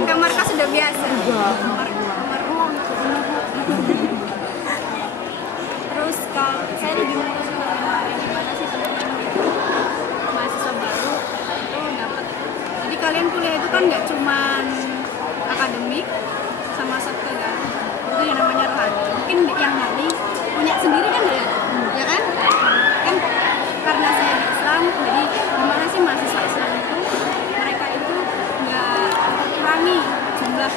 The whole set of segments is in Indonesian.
kan kamar kos sudah biasa. Terus kalau saya bingung sebenarnya gimana sih teman-teman itu mahasiswa baru itu dapat. Jadi kalian kuliah itu kan nggak cuman akademik sama soft kan, itu yang namanya rohani. Mungkin yang nanti punya sendiri kan ya kan? Kan karena saya di Islam, jadi gimana sih mahasiswa Islam itu mereka itu nggak kurangi jumlah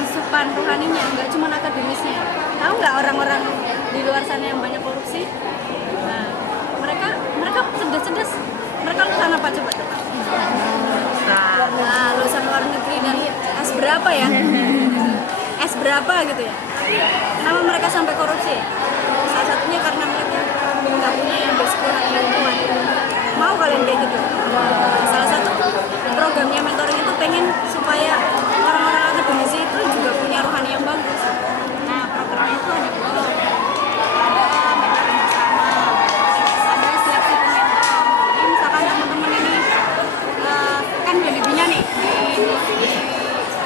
asupan rohaninya, nggak cuma akademisnya. Tahu nggak orang-orang di luar sana yang banyak korupsi? Nah, mereka cerdas-cerdas. Mereka lulusan apa coba? Nah, lulusan luar negeri dari S berapa ya? S berapa gitu ya? Kenapa mereka sampai korupsi? Salah satunya karena mereka nggak punya yang basic ilmuwan. Mau kalian kayak gitu? Salah satu programnya mentoring itu pengen supaya orang-orang akademisi itu juga punya rohani yang bagus. Nah, programnya itu ada dua. Ada mentoring bersama, ada seleksi mentor. Jadi misalkan teman-teman ini kan jadi nih di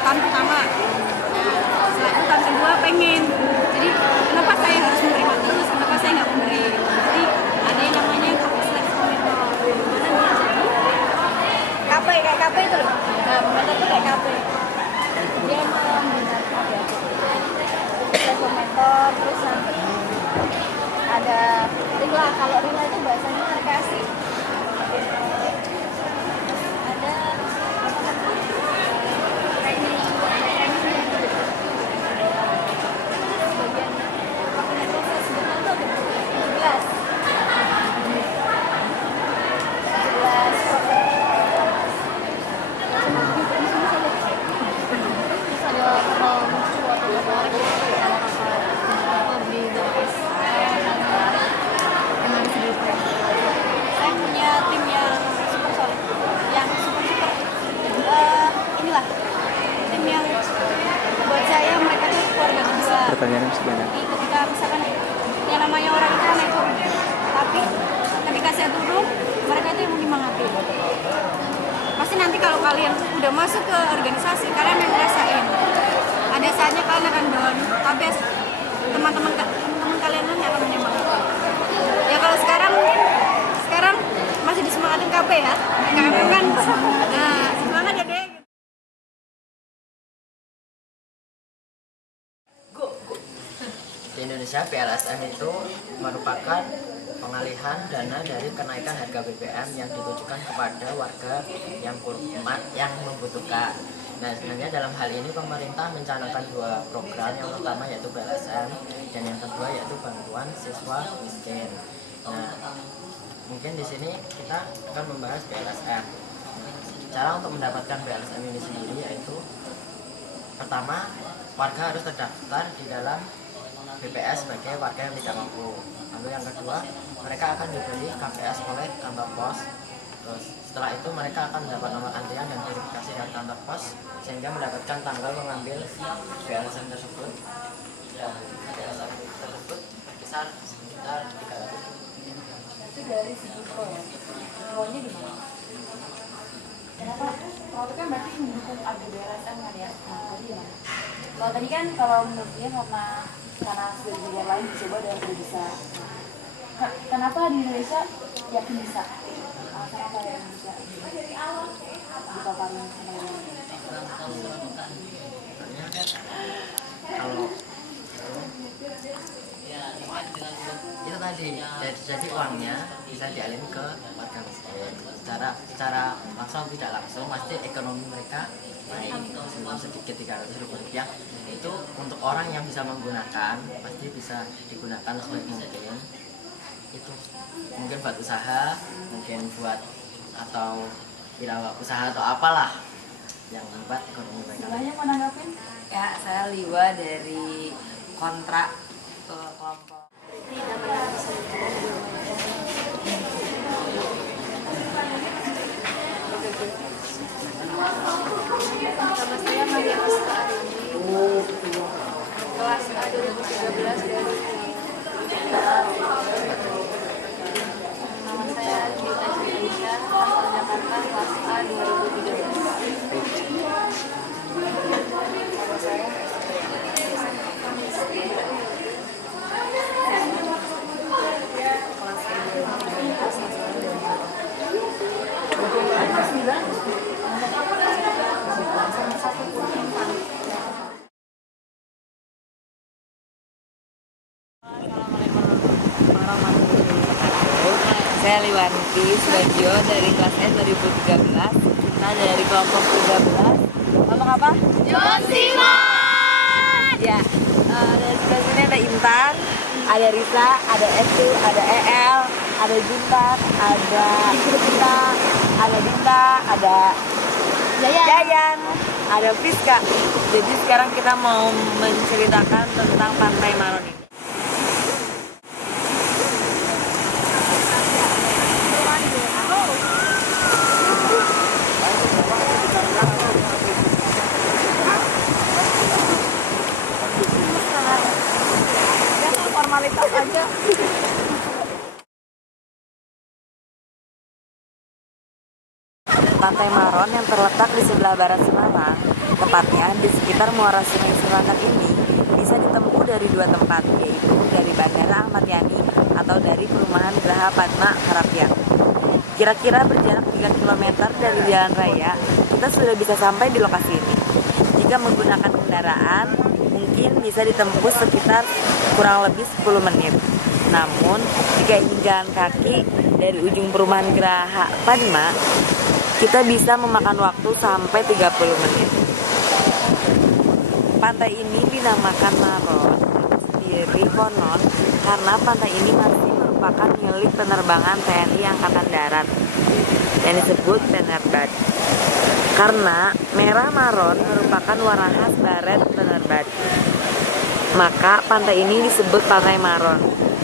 tahun pertama. Nah, setelah itu tahun kedua pengen. Jadi kenapa saya harus menerima terus? Kenapa saya nggak memberi? Jadi ada yang namanya seleksi mentor. Mana dia jadi KP, kayak KP itu loh. Nah, mentor itu kayak KP. Dia membenarkan ya. Seleksi mentor, terus nanti ada rila. Kalau rila itu bahasanya rekreasi. Pertanyaan sebenarnya. Ketika misalkan yang namanya orang itu naik turun, tapi ketika saya turun, mereka itu yang menyemangati. Pasti nanti kalau kalian udah masuk ke organisasi, kalian yang ngerasain. Ada saatnya kalian akan down, tapi teman-teman kalian yang akan menyemangati. Ya kalau sekarang masih disemangatin KP ya, KP kan, nah semangat ya deh. Di Indonesia PLSM itu merupakan pengalihan dana dari kenaikan harga BBM yang ditujukan kepada warga yang membutuhkan. Nah, sebenarnya dalam hal ini pemerintah mencanangkan dua program, yang pertama yaitu PLSM dan yang kedua yaitu bantuan siswa miskin. Nah, mungkin di sini kita akan membahas PLSM. Cara untuk mendapatkan PLSM ini sendiri yaitu pertama, warga harus terdaftar di dalam BPS sebagai warga yang tidak mampu. Lalu yang kedua, mereka akan diberi KPS oleh kantor pos. Terus setelah itu mereka akan mendapat nomor antrian dan verifikasi dari kantor pos sehingga mendapatkan tanggal mengambil PLSM tersebut. Dan PLSM tersebut besar sekitar 300. Itu dari segi pro ya. Pro-nya di mana? Kenapa? Pro itu kan berarti mendukung ada PLSM kan ya. Nah, jadi gimana? Kalau tadi kan kalau menurut dia karena sudah di negara lain dicoba dan sudah bisa. Kenapa di Indonesia yakin bisa? Kenapa yang bisa dipaparin sama yang Kalau itu tadi, jadi uangnya bisa dialihkan ke warga miskin secara langsung tidak langsung, pasti ekonomi mereka naik sedikit 300 ribu rupiah. Itu untuk orang yang bisa menggunakan pasti bisa digunakan sebaik mungkin. Itu mungkin buat usaha, mungkin buat atau wirausaha atau apalah yang membuat ekonomi mereka. Istilahnya mau nanggapin? Ya, saya Liwa dari kontrak kelompok. Nama saya Maria Puska Arini, kelas A 2013 dari nama saya Gita Indonesia, asal Jakarta, kelas A 2013. saya Liwanti Subagio dari kelas S 2013. Kita dari kelompok 13. Kelompok apa? Josiman. Ya, dari sebelah sini ada Intan, ada Risa, ada Estu, ada EL, ada Junta, ada Kita, ada Dinda, ada Yayan, ada Fiska. Jadi sekarang kita mau menceritakan tentang Pantai Maron ini. Formalitas aja. Pantai Maron yang terletak di sebelah barat Semarang, tepatnya di sekitar muara Sungai Cilandak ini, bisa ditempuh dari dua tempat, yaitu dari Bandara Ahmad Yani atau dari Perumahan Geraha Padma Harapiak. Kira-kira berjarak 3 km dari jalan raya, kita sudah bisa sampai di lokasi ini. Jika menggunakan kendaraan, mungkin bisa ditempuh sekitar kurang lebih 10 menit. Namun, jika ingin jalan kaki dari ujung Perumahan Geraha Padma, kita bisa memakan waktu sampai 30 menit. Pantai ini dinamakan Maron sendiri konon karena pantai ini masih merupakan milik penerbangan TNI Angkatan Darat yang disebut Penerbad. Karena merah maron merupakan warna khas baret Penerbad, maka pantai ini disebut Pantai Maron.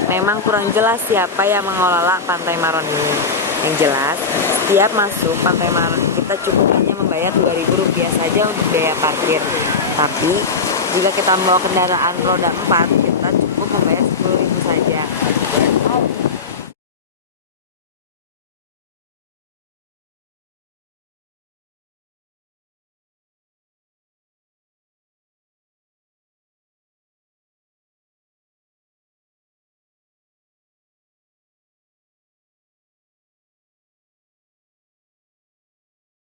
Memang kurang jelas siapa yang mengelola Pantai Maron ini. Yang jelas, setiap masuk Pantai Maron kita cukup hanya membayar Rp2.000 saja untuk biaya parkir. Tapi, jika kita membawa kendaraan roda 4, kita cukup membayar Rp10.000 saja.